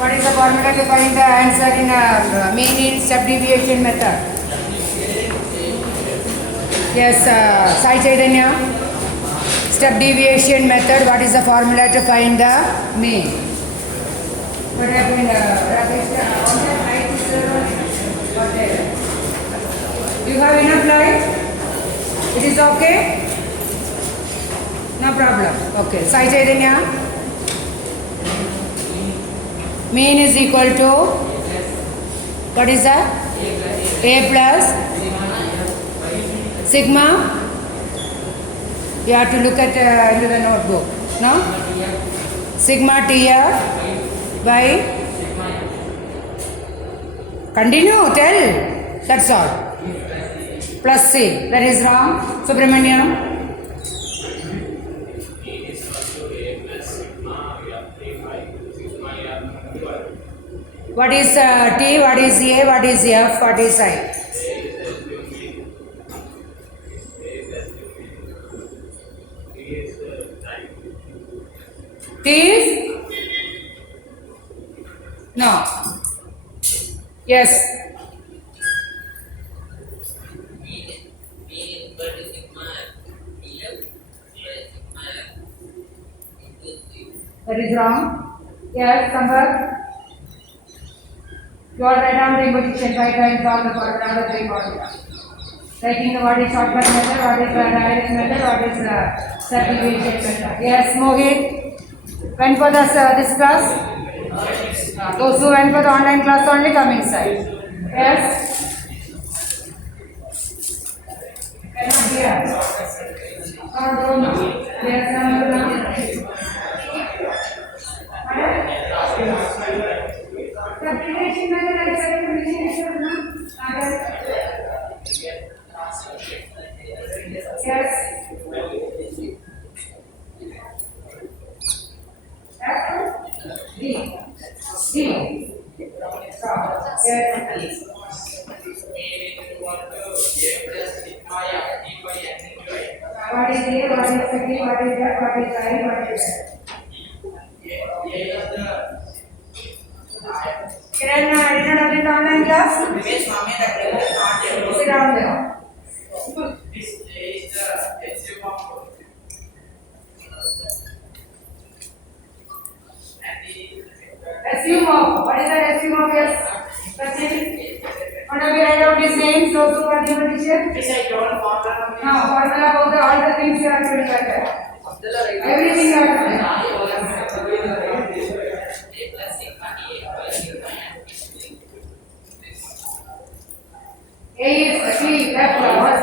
What is the formula to find the answer in mean in step deviation method? Yes, Sai Chaitanya. Step deviation method. What is the formula to find the mean? What happened? Rakesh? You have enough light? It is okay? No problem. Okay. Sai Chaitanya. Mean is equal to, what is that? A plus sigma. You have to look at into the notebook. No? Sigma TF by, continue, tell. That's all. Plus C. That is wrong. Subramaniam. What is T, what is A, what is F, what is I? T is? No. Yes. That is wrong. Yes, come back. You are write down the position 5 times all the formula, the 3 formula. Writing what is shortcut method, what is the direct method, what is the subdivision method. Yes, Mohit. Went for this class? Those who went for the online class only come inside. Yes? Cannot hear. No. Yes, no. Subdivision method, I said subdivision method. Yes. D. Yes. What is A, what is the T, what is that, what is I, what is that? Kiran, did not attend online class? Sit down there. Assume of. What is that assume of? Yes. Sachin. What have you write out his name? So what is your teacher? Yes, I told formula. No, formula about all the things you have to do like that. Everything you have to do. A is C, left forward.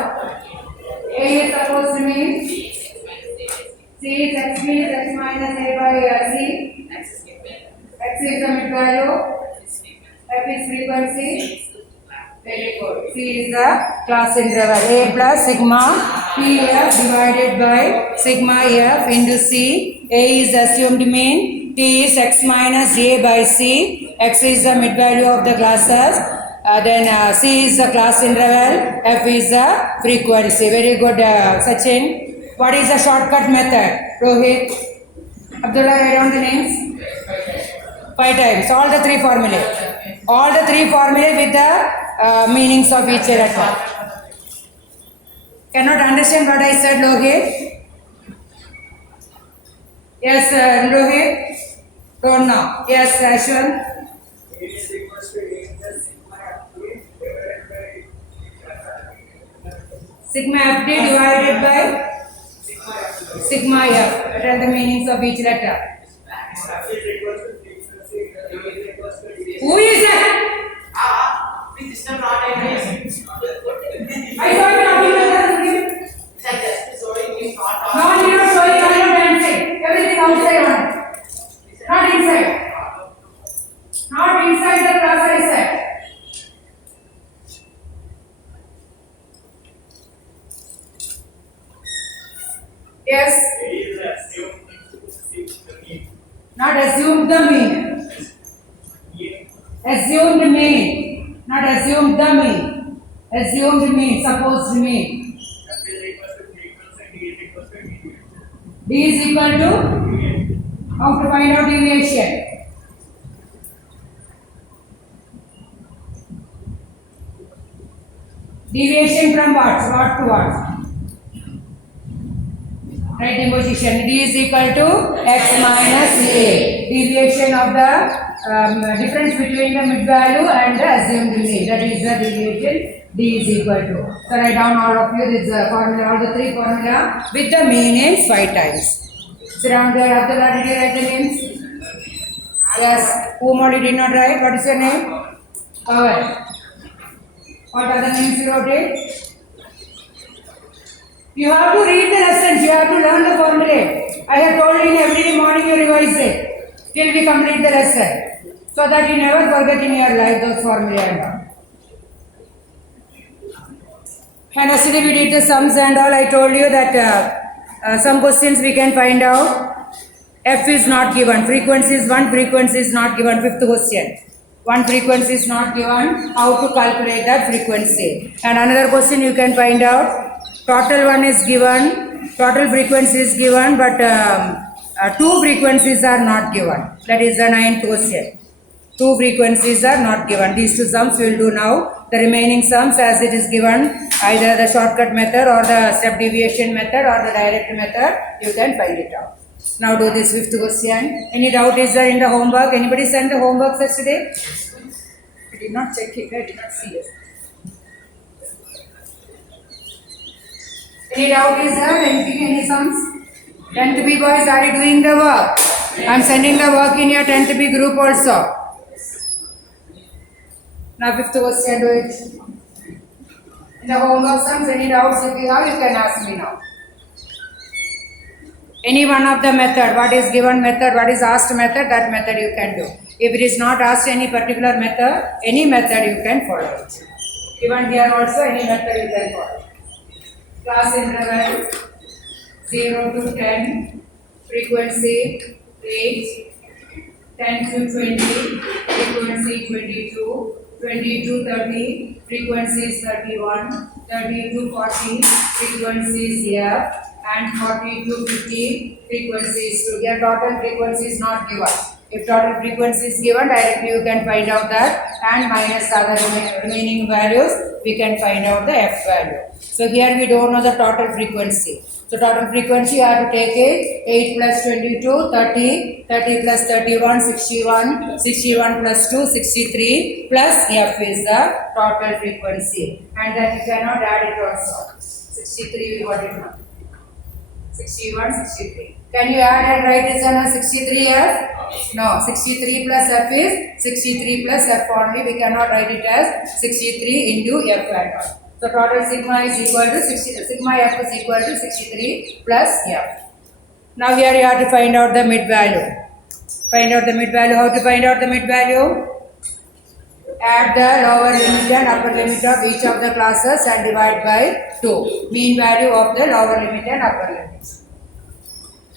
A is supposed to mean C is X means X minus A by C. X is the mid value. F is frequency. Very good. C is the class interval. A plus sigma PF divided by sigma F into C. A is the assumed mean. T is X minus A by C. X is the mid value of the classes. Then C is the class interval. F is the frequency. Very good, Sachin. What is the shortcut method? Rohit. Abdullah, write down the names. 5 times. All the 3 formulae. All the 3 formulae with the meanings of each letter. Cannot understand what I said, Rohit? Yes, Rohit. Don't know. Yes, Ashwin. Sigma FD divided by sigma F. What are the meanings of each letter? Who is that? I saw you talking about that. No, you are showing only dancing. Everything outside on. Not inside. Not inside the class, I said. Yes. Not assume the mean. Assumed mean. Not assume the mean. Assumed mean. Supposed mean. D is equal to, how to find out deviation? Deviation from what? What to what? Right imposition. D is equal to x minus a. Deviation of the difference between the mid value and the assumed mean. That is the deviation. D is equal to. So write down all of you this formula, all the three formula with the mean is 5 times. So down there after that, did you write the names? Yes. Whom all you did not write? What is your name? Pawan. What are the names you wrote it? You have to read the lessons, you have to learn the formulae. I have told you every morning you revise it till we complete the lesson. So that you never forget in your life those formulae and all. And yesterday we did the sums and all. I told you that some questions we can find out. F is not given. Frequency is 1, frequency is not given. Fifth question. One frequency is not given. How to calculate that frequency? And another question you can find out. Total one is given, total frequency is given, but two frequencies are not given. That is the ninth question. Two frequencies are not given. These two sums we will do now. The remaining sums as it is given, either the shortcut method or the step deviation method or the direct method, you can find it out. Now do this fifth question. Any doubt is there in the homework? Anybody sent the homework yesterday? I did not check it, I did not see it. Any doubt is there? Any sums? 10th B boys, are you doing the work? I am sending the work in your 10th B group also. Now 5th question, do it. In the homework sums, any doubts if you have, you can ask me now. Any one of the method, what is given method, what is asked method, that method you can do. If it is not asked any particular method, any method you can follow it. Even here also, any method you can follow. Class interval 0 to 10, frequency, range 10 to 20, frequency 22, 20 to 30, frequency is 31, 30 to 40, frequency is F, and 40 to 50, frequency is 2. Here total frequency is not given. If total frequency is given, directly you can find out that, and minus other remaining values, we can find out the F value. So here we don't know the total frequency. So total frequency you have to take it 8 plus 22, 30, 30 plus 31, 61, 61 plus 2, 63 plus F is the total frequency. And then you cannot add it also. 63 we got it now. 61, 63. Can you add and write this on a 63F? No, 63 plus F is 63 plus F only. We cannot write it as 63 into F and all. So total sigma is equal to 60, sigma F is equal to 63 plus F. Now here you have to find out the mid value. Find out the mid value. How to find out the mid value? Add the lower limit and upper limit of each of the classes and divide by 2. Mean value of the lower limit and upper limit.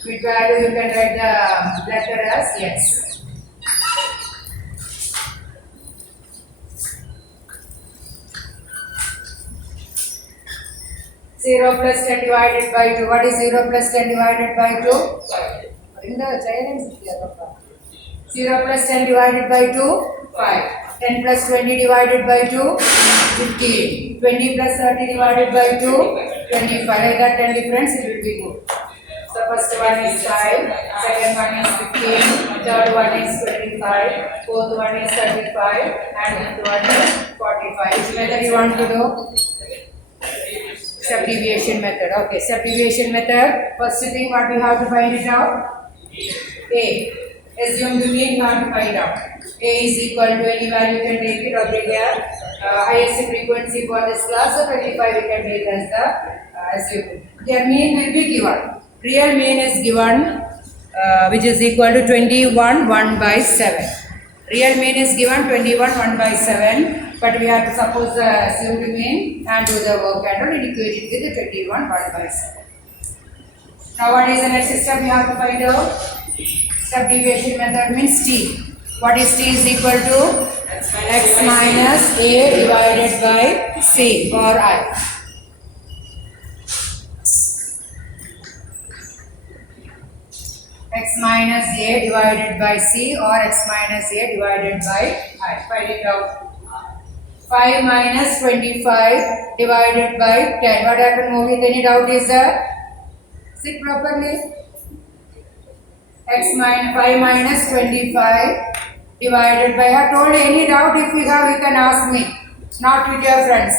Mid value you can write the letter as yes. Zero plus 10 divided by 2. What is 0 plus 10 divided by 2? 0 plus 10 divided by 2? 5. 10 plus 20 divided by 2? 15. 20 plus 30 divided by 2? 25. Like that 10 difference, it will be good. So first one is 5, second one is 15, third one is 25, fourth one is 35, and fifth one is 45. Which method you want to do? Step deviation method. Okay, step deviation method. First thing what we have to find it out? A. Assume the mean you have to find out. A is equal to any value you can take it over here. Highest frequency for this class, so 25 we can take as the assumed. Here mean will be given. Real mean is given which is equal to 21 1 by 7. Real mean is given 21 1 by 7, but we have to suppose the assumed mean and do the work and equate it with the 21 1 by 7. Now what is the next step we have to find out? Step deviation method means T. What is T is equal to? X minus A divided by C or I. X minus A divided by C or X minus A divided by I. Find it out. 5 minus 25 divided by 10. What happened, Mohit? Any doubt is there? Sit properly. X minus 5 minus 25 divided by. I have told you, any doubt if you have, you can ask me. Not with your friends.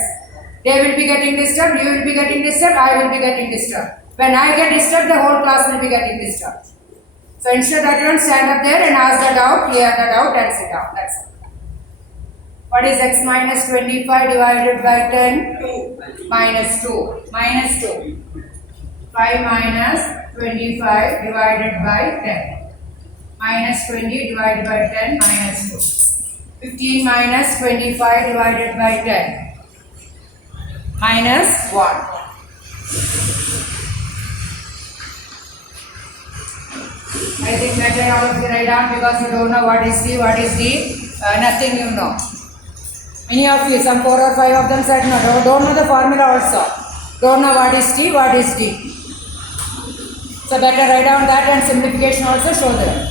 They will be getting disturbed, you will be getting disturbed, I will be getting disturbed. When I get disturbed, the whole class will be getting disturbed. So instead that you don't stand up there and ask the doubt, clear the doubt and sit down. That's it. What is x minus 25 divided by 10? 2. Minus 2. Minus 2. 5 minus 25 divided by 10. Minus 20 divided by 10 minus 2. 15 minus 25 divided by 10. Minus 1. I think better all of you write down because you don't know what is D, nothing you know. Many of you, some 4 or 5 of them said no, don't know the formula also. Don't know what is D. So better write down that and simplification also show them.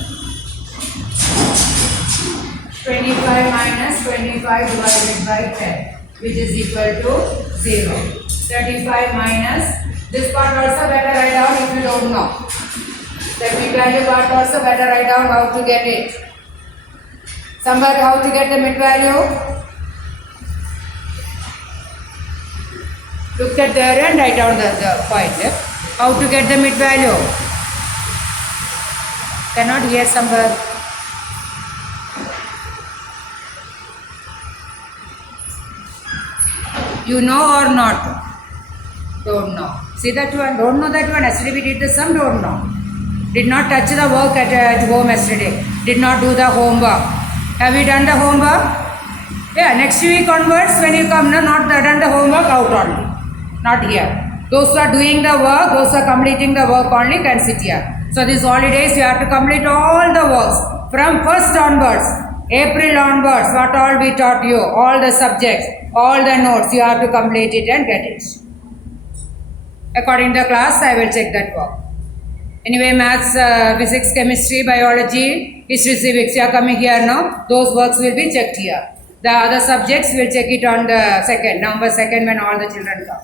25 minus 25 divided by 10. Which is equal to 0. 35 minus, this part also better write down if you don't know. The mid value part also better write down how to get it. Somebody how to get the mid value? Look at there and write down the point. How to get the mid value? Cannot hear somebody. You know or not? Don't know. See that one? Don't know that one. Yesterday we did the sum, don't know. Did not touch the work at home yesterday. Did not do the homework. Have you done the homework? Yeah, next week onwards when you come, no, not done the homework, out only. Not here. Those who are doing the work, those who are completing the work only can sit here. So these holidays you have to complete all the works. From 1st onwards. April onwards, what all we taught you, all the subjects, all the notes, you have to complete it and get it. According to the class, I will check that work. Anyway, maths, physics, chemistry, biology, history, civics, you are coming here now. Those works will be checked here. The other subjects will check it on the November 2nd when all the children come.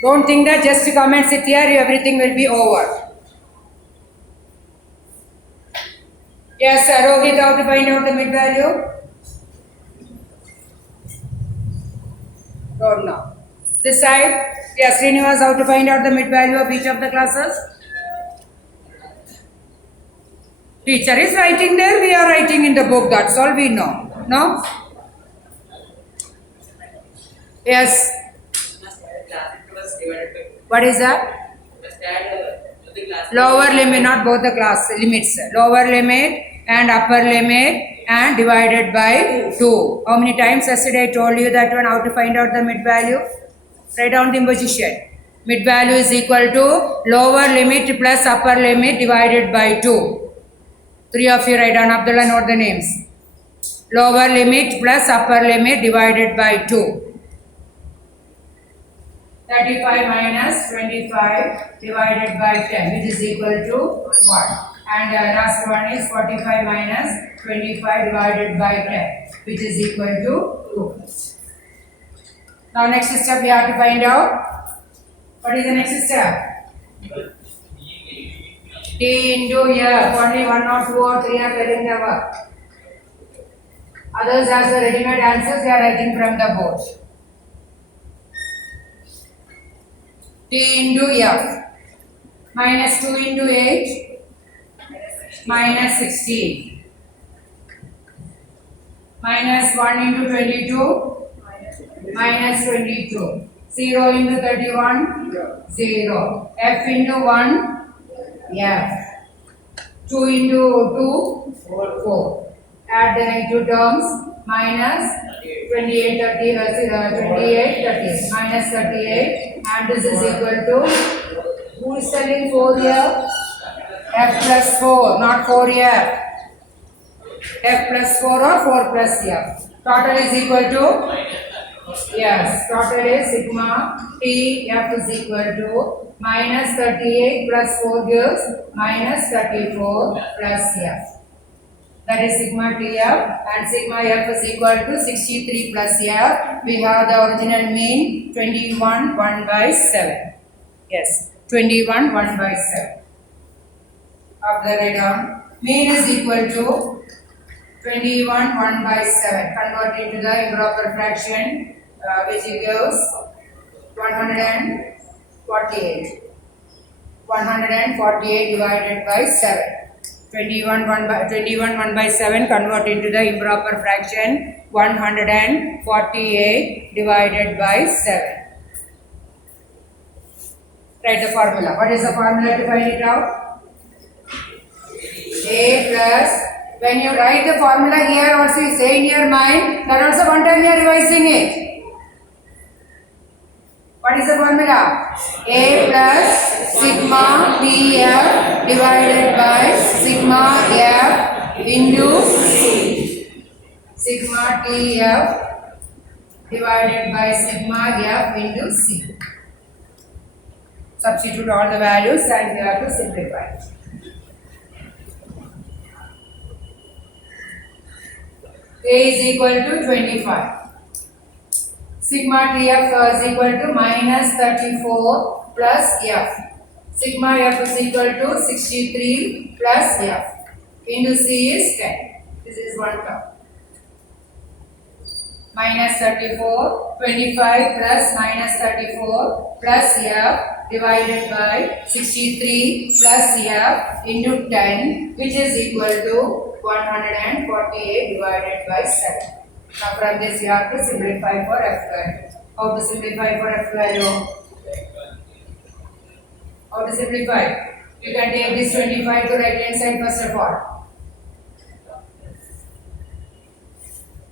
Don't think that just to come and sit here, everything will be over. Yes, Rohit, how to find out the mid value? Don't know. This side, yes, Srinivas, how to find out the mid value of each of the classes? Teacher is writing there, we are writing in the book, that's all we know. No? Yes. What is that? Lower limit, not both the class limits. Lower limit and upper limit and divided by 2. How many times yesterday I told you that one, how to find out the mid value? Write down the imposition. Mid value is equal to lower limit plus upper limit divided by 2. 3 of you write down. Abdullah, note the names. Lower limit plus upper limit divided by 2. 35 minus 25 divided by 10, which is equal to 1. And last one is 45 minus 25 divided by 10, which is equal to 2. Now next step we have to find out. What is the next step? T into here. Only 1 or 2 or 3 are telling the work. Others as the ready-made answers they are writing from the board. T into F. Minus 2 into 8. Minus 16. Minus 1 into 22. Minus 22. 0 into 31. 0. F into 1. F. 2 into 2. 4. Add the negative terms. Minus 28, 30, 28, 30. Minus 38. And this is equal to, who is telling 4 here? F plus 4, not 4 here. F plus 4 or 4 plus here. Total is equal to, yes, total is sigma T F is equal to minus 38 plus 4 gives minus 34 plus F. that is sigma TF, and sigma F is equal to 63 plus F. We have the original mean 21 1 by 7. Yes, 21 1 by 7. Up the right down. Mean is equal to 21 1 by 7. Convert into the improper fraction, which gives 148. 148 divided by 7. 21 1 by 7 convert into the improper fraction, 148 divided by 7. Write the formula. What is the formula to find it out? A plus, when you write the formula here also you say in your mind, that also one time you are revising it. What is the formula? A plus sigma TF divided by sigma F into C. Sigma TF divided by sigma F into C. Substitute all the values and we have to simplify. A is equal to 25. Sigma TF is equal to minus 34 plus F. Sigma F is equal to 63 plus F. Into C is 10. This is one term. Minus 34, 25 plus minus 34 plus F divided by 63 plus F into 10, which is equal to 148 divided by 7. Now from this you have to simplify for F value. How to simplify for F value? How to simplify? You can take this 25 to right hand side first of all.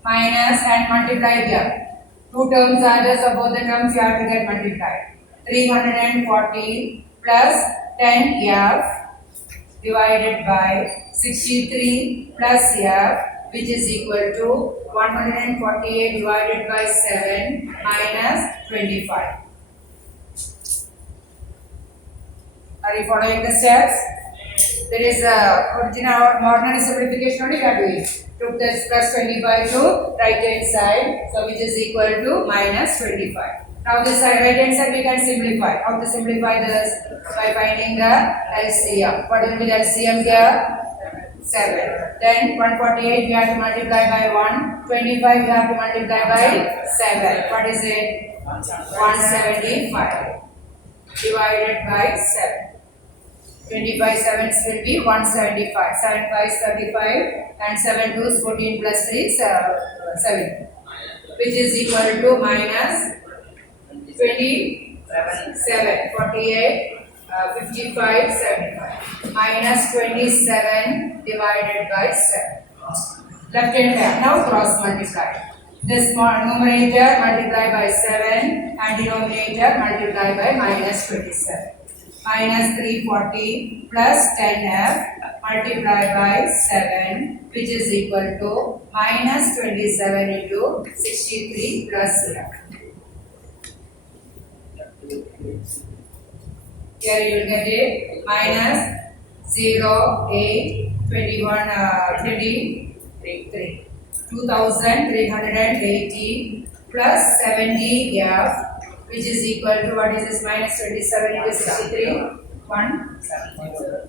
Minus and multiply here. Two terms are there, so both the terms you have to get multiplied. 340 plus 10F divided by 63 plus F, which is equal to 148 divided by 7 minus 25. Are you following the steps? There is a ordinary simplification only we are doing. Took this plus 25 to right hand side, so which is equal to minus 25. Now this right hand side we can simplify. How to simplify this? By finding the LCM. What will be the LCM here? 7. Then 148 we have to multiply by 1. 25 we have to multiply by 7. What is it? 175 divided by 7. 25 sevens will be 175. 7 5 is 35 and 7 2 is 14 plus 3 is 7. Which is equal to minus 27, 48, 55, 75. Minus 27 divided by 7. Left hand side. Now cross multiply. This numerator multiply by 7 and denominator multiply by minus 27. Minus 340 plus 10F multiplied by 7, which is equal to minus 27 into 63 plus F. Here you will get it minus 0, 8, 21, 23. 2380 plus 70F, which is equal to what is this minus 27 into 63? 170.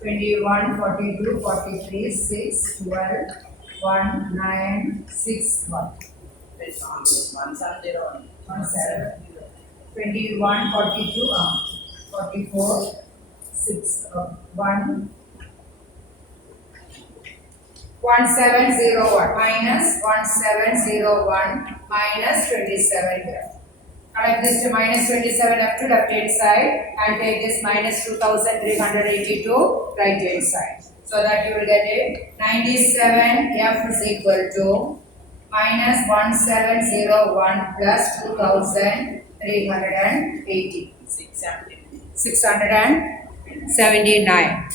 21, 42, 43, 6, 12, 1, 9, 6, 1. 21, 42, 44, 6, 1. 1701 minus 1701 minus 27 here. Collect this to minus 27 up to left hand side and take this minus 2382 right hand side. So that you will get a 97 F is equal to minus 1701 plus 2380. 679.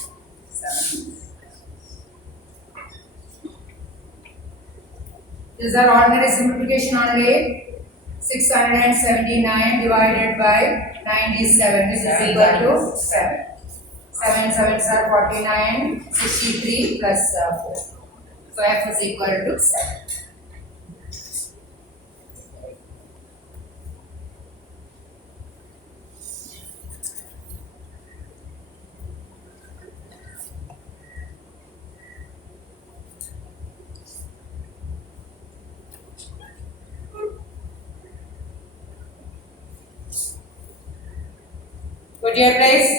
These are ordinary simplification only. 679 divided by 97. This is equal to 7. 7 sevens are 49, 63 plus 4. So F is equal to 7. Put your place.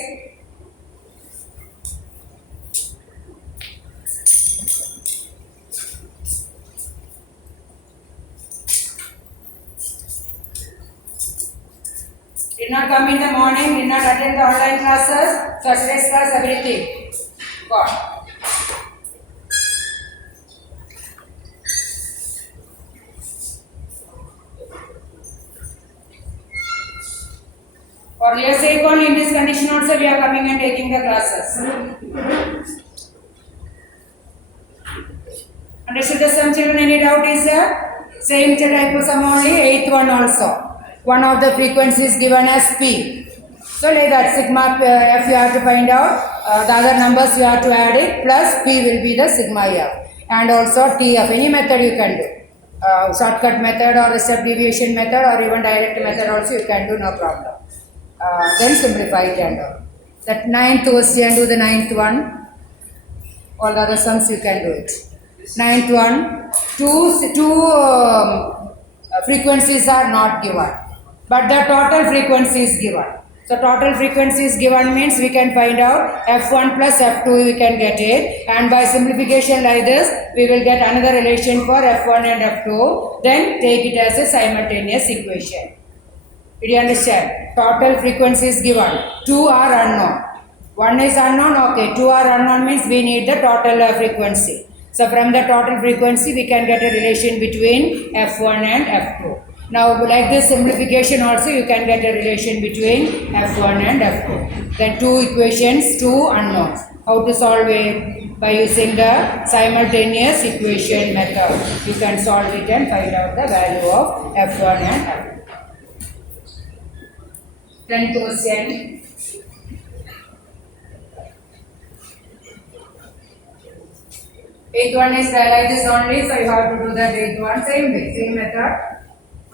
Did not come in the morning, did not attend the online classes, Thursday's class, everything. Got. For your sake only, in this condition also we are coming and taking the classes. Understood the sum, children? Any doubt is there? Same type of sum only, 8th one also. One of the frequencies given as P. So like that, sigma F you have to find out, the other numbers you have to add it, plus P will be the sigma F. And also T of any method you can do. Shortcut method or the step deviation method or even direct method also you can do, no problem. Then simplify it and all. That 9th question, do the 9th one. All the other sums you can do it. 9th one, two frequencies are not given, but the total frequency is given. So total frequency is given means we can find out F1 plus F2 we can get it, and by simplification like this we will get another relation for F1 and F2, then take it as a simultaneous equation. Did you understand? Total frequency is given, 2 are unknown. 1 is unknown, okay, 2 are unknown means we need the total frequency. So from the total frequency we can get a relation between F1 and F2. Now like this simplification also you can get a relation between F1 and F2. Then two equations, two unknowns. How to solve it? By using the simultaneous equation method. You can solve it and find out the value of F1 and F2. 10th question. Eighth one is like this only, so you have to do that eighth one, same way, same method,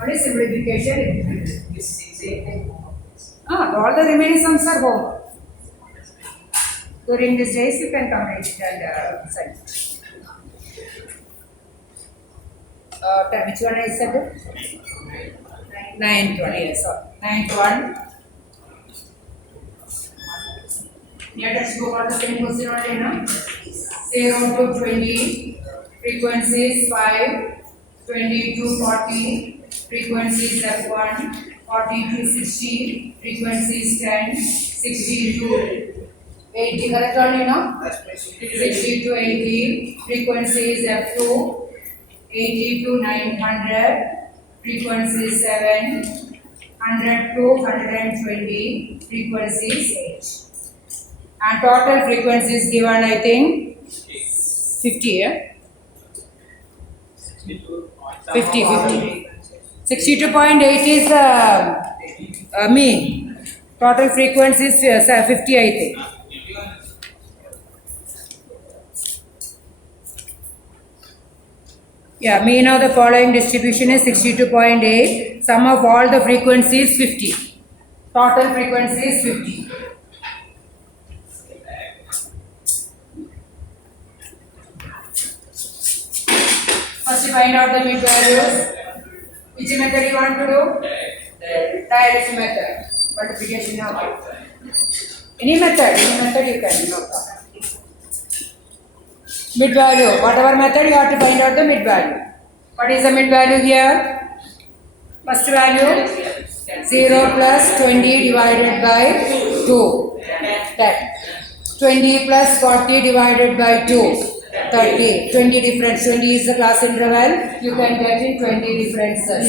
only simplification. All the remaining sums are home. During these days you can complete it and send. Which one I said? 9th one, yes. 9th one. Let us go for the same question only now. 0 to 20, frequencies 5, 20 to 40, frequencies F1, 40 to 60, frequencies 10, 60 to 80, correct only no? 60 to 80, frequencies F2, 80 to 900, frequencies 7, 100 to 120, frequencies 8. And total frequencies given I think 50, yeah? 50. 62.8 is mean. Total frequency is 50, I think. Yeah, mean of the following distribution is 62.8. Sum of all the frequencies 50. Total frequency is 50. First you find out the mid values. Which method you want to do? Direct method. Multiplication now. Any method you can do. No problem. Mid value. Whatever method you have to find out the mid value. What is the mid value here? First value 0 plus 20 divided by 2. 10. 20 plus 40 divided by 2. 30. 20 difference. 20 is the class interval. You can get in 20 differences.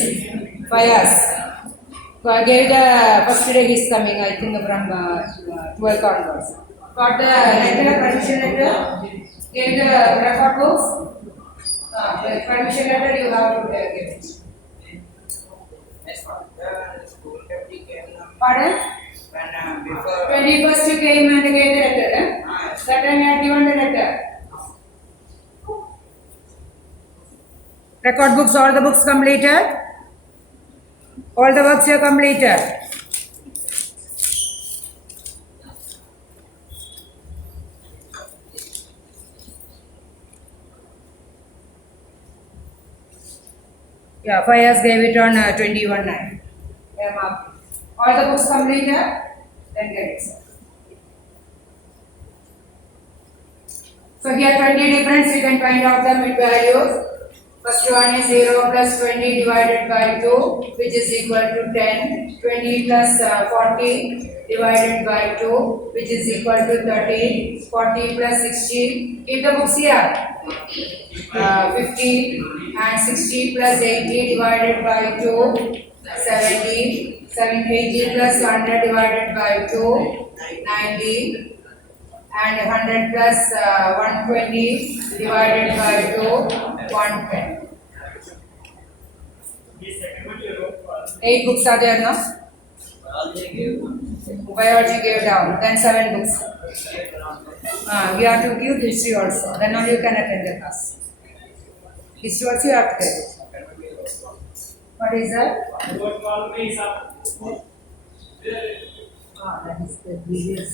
Bias. So I gave the first day he is coming, I think from 12th onwards. Got the letter, permission letter? Gave the record books? The permission letter you have to give it. Pardon? 21st you came and gave the letter. Record books, all the books completed? All the works are completed. Yeah, Fayaz gave it on 21/9. Yeah, mark. All the books completed? Then get it. So here 20 difference, you can find out the mid values. First one is 0 plus 20 divided by 2, which is equal to 10. 20 plus 40 divided by 2, which is equal to 13. 40 plus 60. Keep the books here. 50 and 60 plus 80 divided by 2, 70. 80 plus 100 divided by 2, 90. And 100 plus 120 divided by 2, 110. 8 books are there, no? Biology gave down. Then 7 books. We have to give history also. Then only you can attend the class. History also you have to get it. What is that? That is the previous.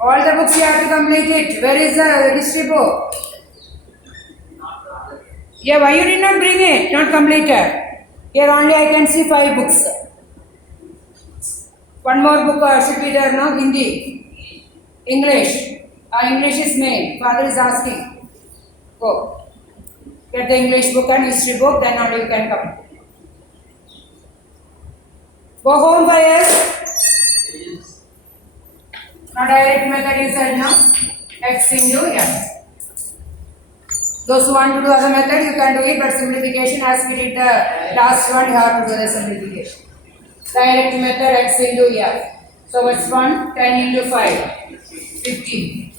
All the books you have to complete it. Where is the history book? Yeah, why you did not bring it? Not completed. Here only I can see 5 books. One more book should be there, no? Hindi. English. English is main. Father is asking. Go. Get the English book and history book, then only you can come. Go home, Fayaz. Now direct method you said, no? X into M. Those who want to do other method, you can do it, but simplification, as we did the last one, you have to do the simplification. Direct method, X into F. So what's one? 10 into 5, 15.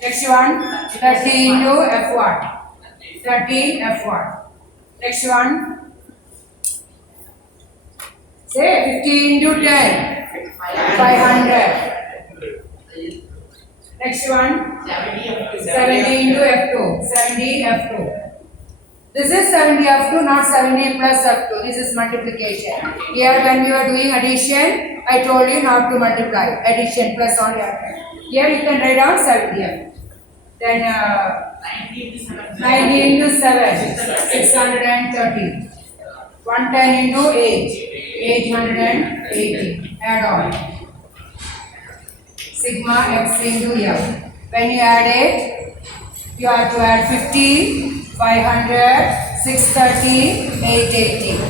Next one, 30 into F1. 30 F1. Next one, say 15 into 10, 500. Next one, 70 into F2, 70 F2. This is 70 F2, not 70 plus F2. This is multiplication. Here when we were doing addition, I told you not to multiply. Addition plus only F2. Here you can write down 70 F2. Then 90 into 7, 630. 110 into 8, 880. Add on. Sigma X into F. When you add it, you have to add 50, 500, 630, 880.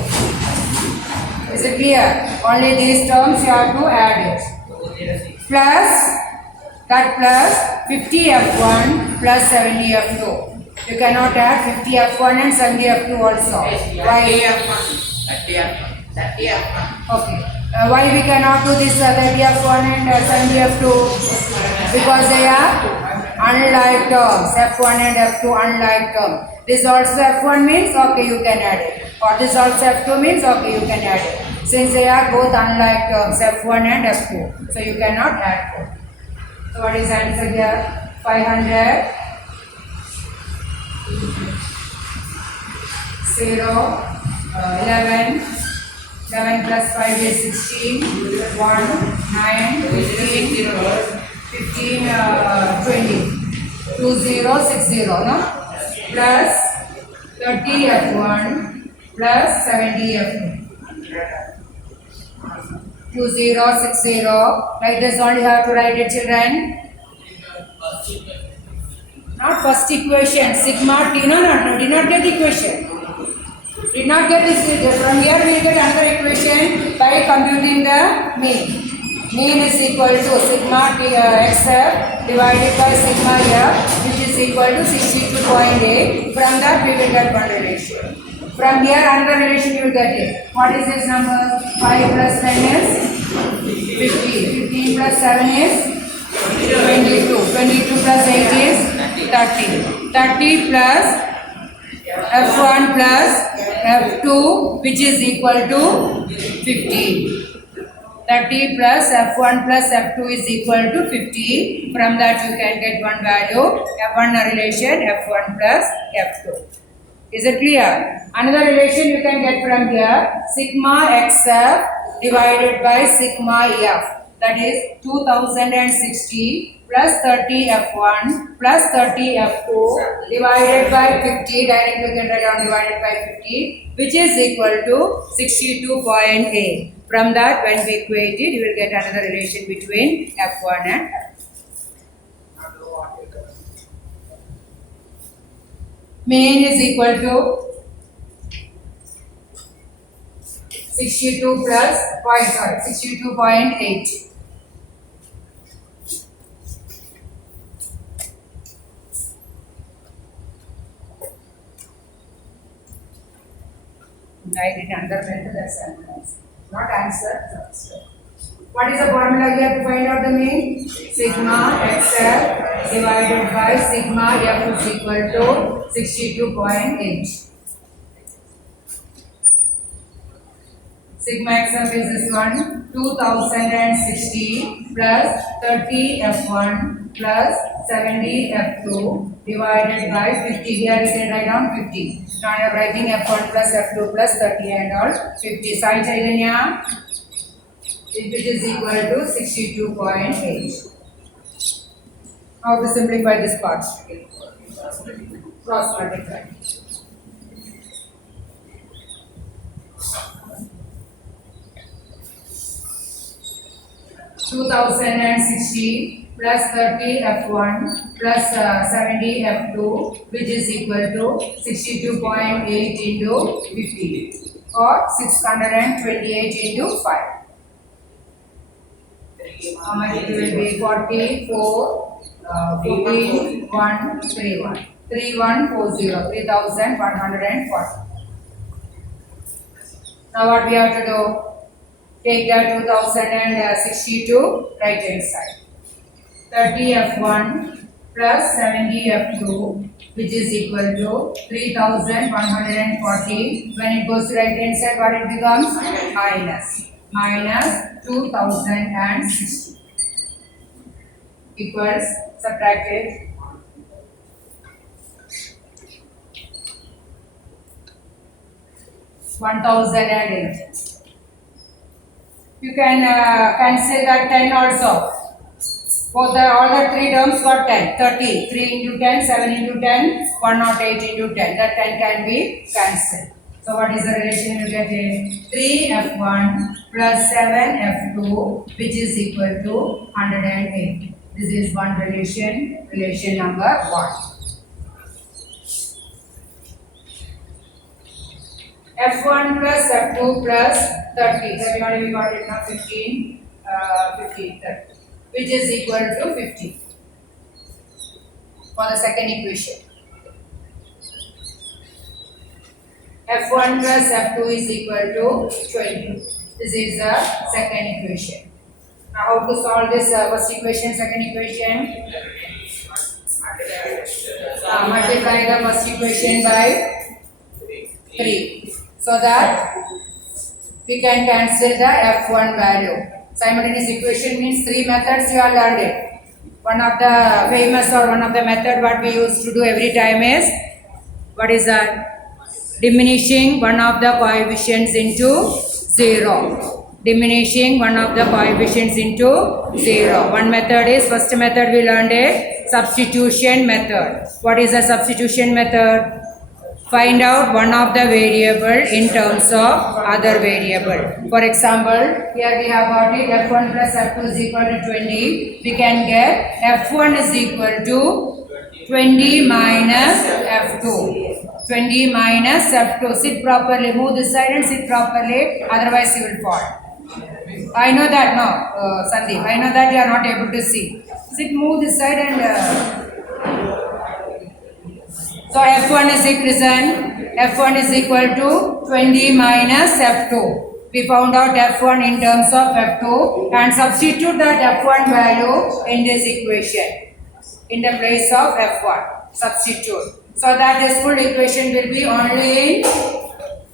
Is it clear? Only these terms you have to add it. Plus, that plus 50 F1 plus 70 F2. You cannot add 50 F1 and 70 F2 also. Why? 30 F1. Okay. Why we cannot do this 30 F1 and 70 F2? Because they are unlike terms. F1 and F2 unlike terms. This also F1 means okay you can add it. Or this also F2 means okay you can add it. Since they are both unlike terms, F1 and F2. So you cannot add both. So what is the answer here? 500, 0, 11, 11 plus 5 is 16, 1, 9, 15, 15, 20, 2060, no? Plus 30 F1 plus 70 F2. 2060, like this only have to write it, children. Not first equation, sigma t, no, did not get the equation. Did not get this. From here we will get another equation by computing the mean. Mean is equal to sigma t xf divided by sigma f, which is equal to 62.8. From that we will get one relation. From here another relation you will get it. What is this number? 5 plus 10 is 50. 15 plus 7 is 22. 22 plus 8 is 30. 30 plus F1 plus F2, which is equal to 15. 30 plus F1 plus F2 is equal to 50. From that you can get one value, F1 relation F1 plus F2. Is it clear? Another relation you can get from here, sigma xf divided by sigma f. That is 2060 plus 30 f1 plus 30 f2 divided by 50. Directly you can write down divided by 50, which is equal to 62.8. From that, when we equate it, you will get another relation between f1 and f2. Mean is equal to 62 plus 62.8. Write it under method as not answer. What is the formula here to find out the mean? Sigma xf divided by sigma f is equal to 62.8. Sigma xf is this one, 2060 plus 30 f1 plus 70 f2 divided by 50. Here we can write down 50. Now I am writing f1 plus f2 plus 30 and all 50. Sai Chaitanya, which is equal to 62.8. How to simplify this part? Cross multiply. (2060) plus 30 f1 plus 70 f2, which is equal to 62.8 into 50 or 628 into 5. How much it will be? 44, 14, 1, 3, 1. 3140, 3140. Now what we have to do? Take the 2062 right hand side. 30 f1 plus 70 f2, which is equal to 3140. When it goes to right hand side, what it becomes? Minus 2060 equals, subtracted, 1008. You can cancel that 10 also. Both all the three terms got 10. 30, 3 into 10, 7 into 10, 108 into 10. That 10 can be cancelled. So what is the relation you get here? 3f1 plus 7f2, which is equal to 108. This is one relation, relation number 1. f1 plus f2 plus 30. So we already got it now 15, 30, which is equal to 50 for the second equation. f1 plus f2 is equal to 20. This is the second equation. Now how to solve this first equation, second equation? Multiply the first equation by 3 so that we can cancel the f1 value. Simultaneous equation means 3 methods you are learned it. One of the famous or one of the method what we used to do every time is, what is that? Diminishing one of the coefficients into 0. Diminishing one of the coefficients into 0. One method is, first method we learned a substitution method. What is a substitution method? Find out one of the variable in terms of other variable. For example, here we have got it f1 plus f2 is equal to 20. We can get f1 is equal to 20 minus f2. 20 minus f2. Sit properly. Move this side and sit properly. Otherwise you will fall. I know that now, Sandeep. I know that you are not able to see. Sit, move this side and... So f1 is equal to 20 minus f2. We found out f1 in terms of f2 and substitute that f1 value in this equation in the place of f1. Substitute. So that this full equation will be only in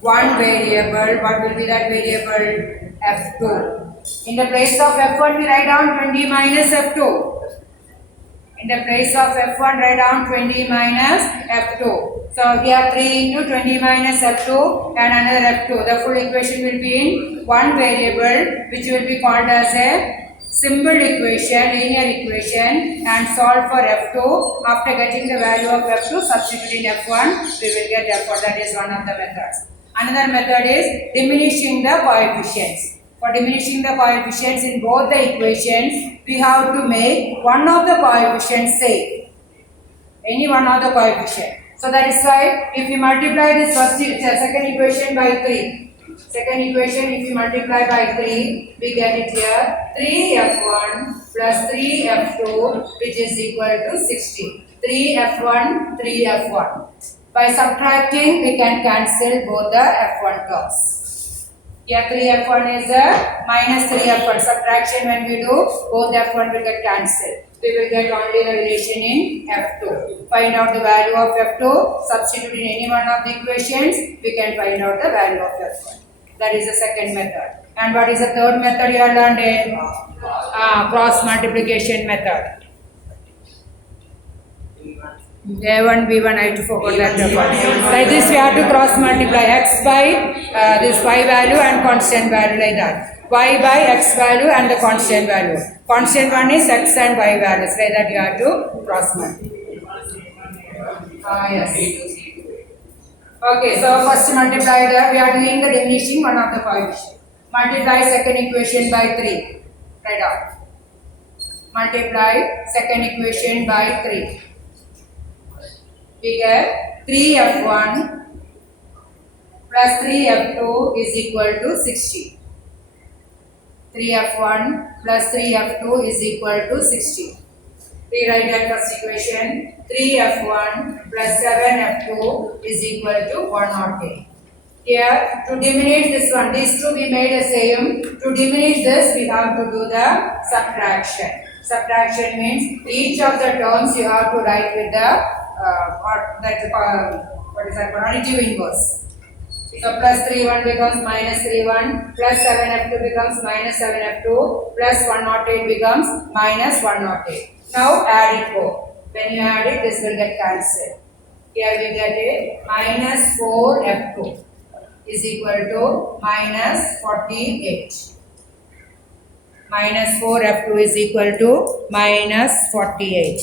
one variable. What will be that variable? F2. In the place of F1 we write down 20 minus F2. In the place of F1 write down 20 minus F2. So here 3 into 20 minus F2 and another F2. The full equation will be in one variable which will be called as a simple equation, linear equation, and solve for F2. After getting the value of F2, substitute in F1, we will get F1. That is one of the methods. Another method is diminishing the coefficients. For diminishing the coefficients in both the equations, we have to make one of the coefficients same. Any one of the coefficient. So that is why if we multiply this second equation by 3, second equation if we multiply by 3, we get it here 3f1 plus 3f2 which is equal to 60. 3f1, 3f1. By subtracting, we can cancel both the f1 terms. Here 3f1 is a minus 3f1. Subtraction when we do, both f1 will get cancelled. We will get only the relation in f2. Find out the value of f2. Substitute in any one of the equations. We can find out the value of f1. That is the second method. And what is the third method you have learned? Cross multiplication method. A1, B1, I forgot that one. Like this we have to cross multiply x by this y value and constant value like that. Y by x value and the constant value. Constant one is x and y values. Like that you have to cross multiply. Yes. Okay, so first multiply we are doing the diminishing one of the coefficient. Multiply second equation by 3. Write down. Multiply second equation by 3. We get 3f1 plus 3f2 is equal to 60. 3f1 plus 3f2 is equal to 60. Rewrite that first equation. 3f1 plus 7f2 is equal to 108. Here, to diminish this one, these two we made the same. To diminish this, we have to do the subtraction. Subtraction means each of the terms you have to write with the additive inverse. So plus 3-1 becomes minus 3-1, plus 7f2 becomes minus 7f2, plus 108 becomes minus 108. Now add it both. When you add it, this will get cancelled. Here we get a minus 4f2 is equal to minus 48. Minus 4f2 is equal to minus 48.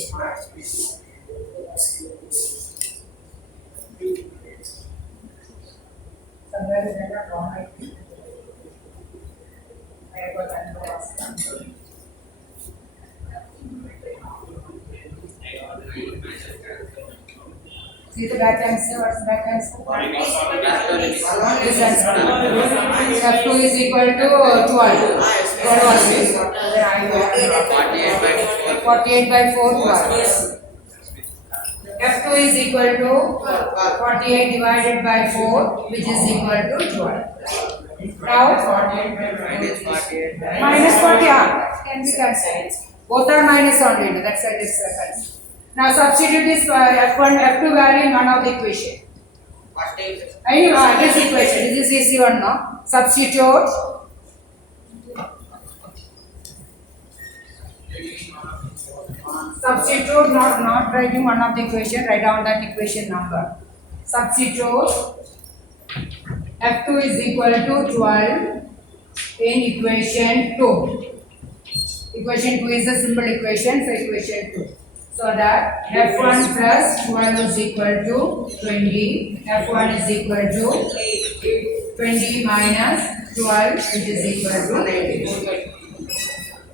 See the back answer, what's the back answer? F2 is equal to 12. What was this? 48 by 4, 12. F2 is equal to 48 divided by 4, which is equal to 12. Now, minus 40 can be cancelled. Both are minus only, that's why this cancelled. Now substitute this F1, F2 value in one of the equation. This equation, this is easy one now. Substitute. Substitute, not writing one of the equation, write down that equation number. Substitute F2 is equal to 12 in equation 2. Equation 2 is a simple equation, so equation 2. So that F1 plus 12 is equal to 20. F1 is equal to 20 minus 12, which is equal to 80.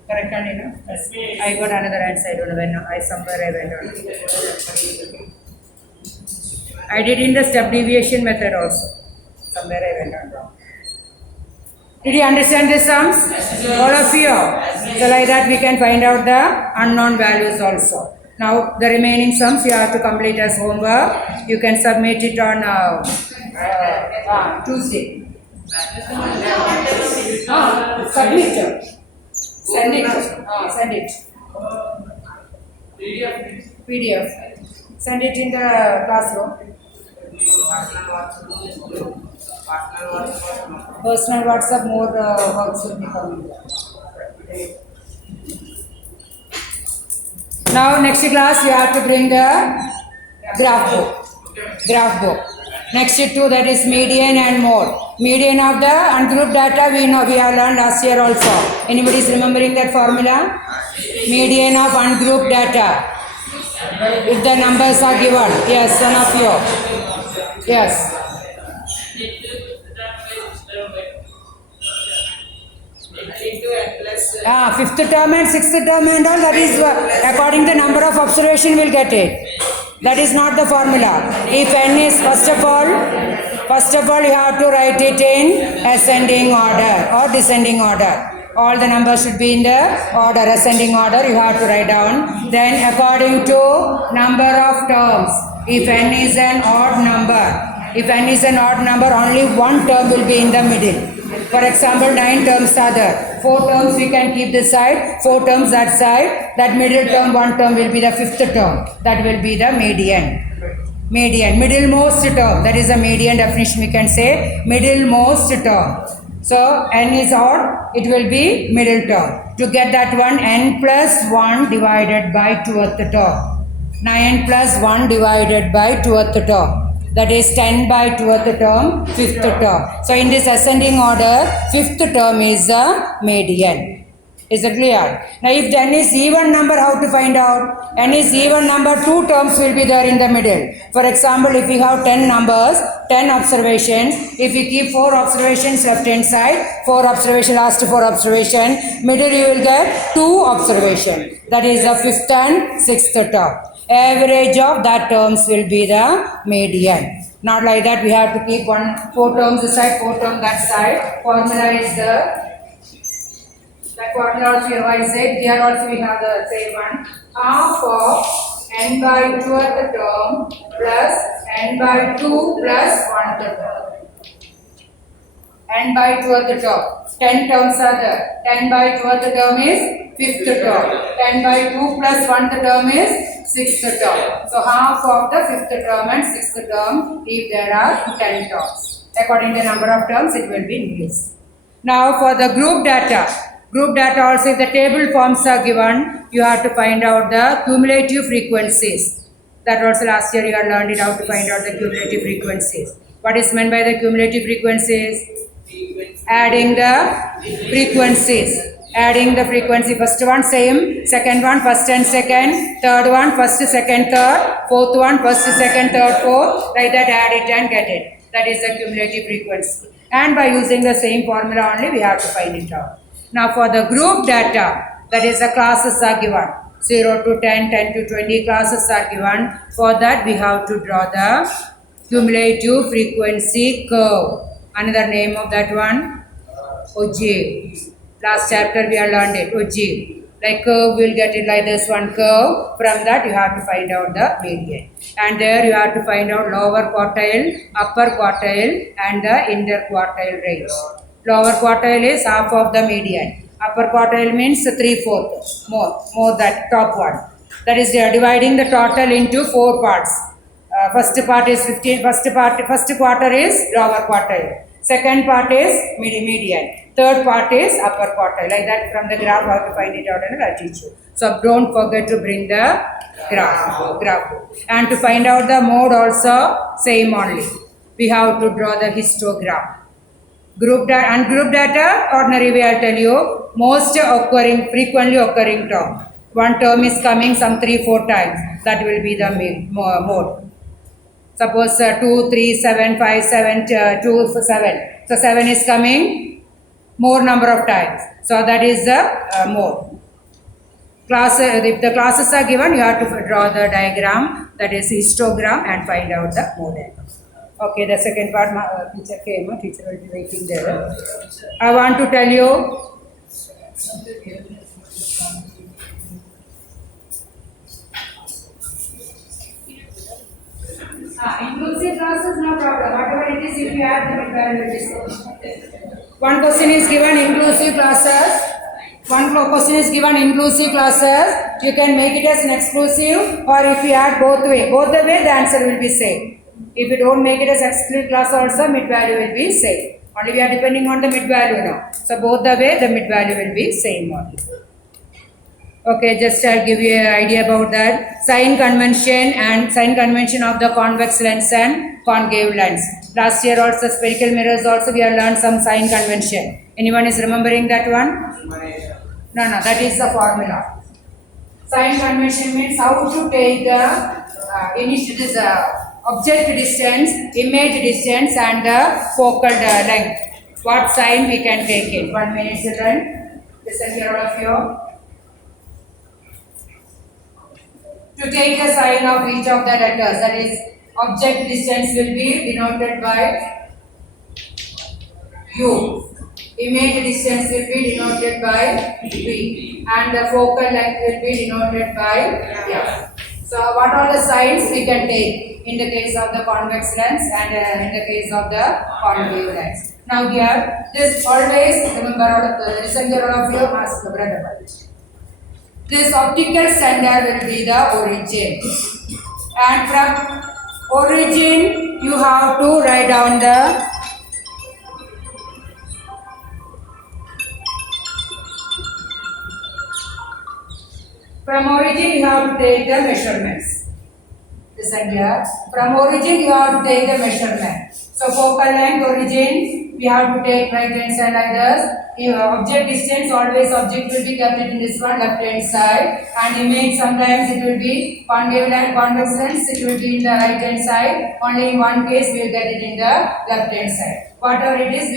Correct, Anina? Yes. I got another answer. I don't know when. I went on. I did in the step deviation method also. Somewhere I went on wrong. Did you understand the sums? All of you. So like that we can find out the unknown values also. Now the remaining sums you have to complete as homework. You can submit it on Tuesday. Submit. Send it. Send it. PDF. Send it in the classroom. Personal WhatsApp, more works will be coming. Now next class you have to bring the graph book. Graph book. Next two, that is median and mode. Median of the ungrouped data we know, we have learned last year also. Anybody is remembering that formula? Median of ungrouped data. If the numbers are given. Yes, one of you. Yes. Fifth term and sixth term and all, that is according to the number of observation we'll get it. That is not the formula. If n is, first of all you have to write it in ascending order or descending order. All the numbers should be in the order, ascending order you have to write down. Then according to number of terms, if n is an odd number, only one term will be in the middle. For example, 9 terms are there. 4 terms we can keep this side, 4 terms that side. That middle term, 1 term will be the fifth term. That will be the median. Median, middlemost term. That is the median definition we can say. Middlemost term. So, n is odd, it will be middle term. To get that one, n plus 1 divided by 2th term. 9 plus 1 divided by 2th term. That is 10 by 2th term, 5th term. So in this ascending order, 5th term is the median. Is it clear? Now if n is even number, how to find out? N is even number, 2 terms will be there in the middle. For example, if we have 10 numbers, 10 observations, if we keep 4 observations left hand side, 4 observation, last 4 observation, middle you will get 2 observation. That is the 5th and 6th term. Average of that terms will be the median. Not like that, we have to keep 4 terms this side, 4 terms that side. Formula is that formula also revise it. Here also we have the same one. Half of n by 2th term plus n by 2 plus 1th term. N by 2th term. 10 terms are there. 10 by 2th term is 5th term. 10 by 2 plus 1th term is 6th term. So half of the 5th term and 6th term if there are 10 terms. According to the number of terms it will be increased. Now for the group data also if the table forms are given, you have to find out the cumulative frequencies. That also last year you have learned it how to find out the cumulative frequencies. What is meant by the cumulative frequencies? Adding the frequencies. Adding the frequency, first one same, second one first and second, third one first, second, third, fourth one first, second, third, fourth, like that add it and get it. That is the cumulative frequency. And by using the same formula only we have to find it out. Now for the group data, that is the classes are given. 0 to 10, 10 to 20 classes are given. For that we have to draw the cumulative frequency curve. Another name of that one, ogive. Last chapter we have learned it, ogive. Like curve, we will get it like this one curve. From that you have to find out the median. And there you have to find out lower quartile, upper quartile and the interquartile range. Lower quartile is half of the median. Upper quartile means 3/4, more that top one. That is they are dividing the total into 4 parts. First part is 15, first quarter is lower quartile. Second part is median. Third part is upper quartile. Like that from the graph how to find it out and I'll teach you. So don't forget to bring the graph. And to find out the mode also same only. We have to draw the histogram. Group data, ungroup data, ordinary way I'll tell you, most frequently occurring term. One term is coming some 3-4 times. That will be the mode. Suppose 2, 3, 7, 5, 7, 2, 7. So 7 is coming more number of times. So that is the mode. If the classes are given, you have to draw the diagram, that is histogram, and find out the mode. Okay, the second part, teacher came, teacher will be waiting there. I want to tell you, inclusive classes, no problem. Whatever it is, if you add the parameters. One question is given inclusive classes. You can make it as an exclusive, or if you add both the way the answer will be same. If you don't make it as exclusive class also, mid value will be same. Only we are depending on the mid value now. So both the way the mid value will be same only. Okay, just I'll give you an idea about that. Sign convention of the convex lens and concave lens. Last year also spherical mirrors also we have learned some sign convention. Anyone is remembering that one? No, that is the formula. Sign convention means how to take the object distance, image distance and the focal length. What sign we can take it? 1 minute children. Listen here all of you. To take the sign of each of the letters, that is object distance will be denoted by U. Image distance will be denoted by V. And the focal length will be denoted by F. So what are the signs we can take in the case of the convex lens and in the case of the concave lens? Now here, this always remember, listen here all of you, ask the brother. This optical center will be the origin, and from origin you have to write down the take the measurements. Listen here, from origin you have to take the measurement. So focal length, origin, we have to take right hand side like this. Object distance, always object will be kept in this one left hand side, and image sometimes it will be concave lens, convex lens, it will be in the right hand side. Only in one case we will get it in the left hand side. Whatever it is.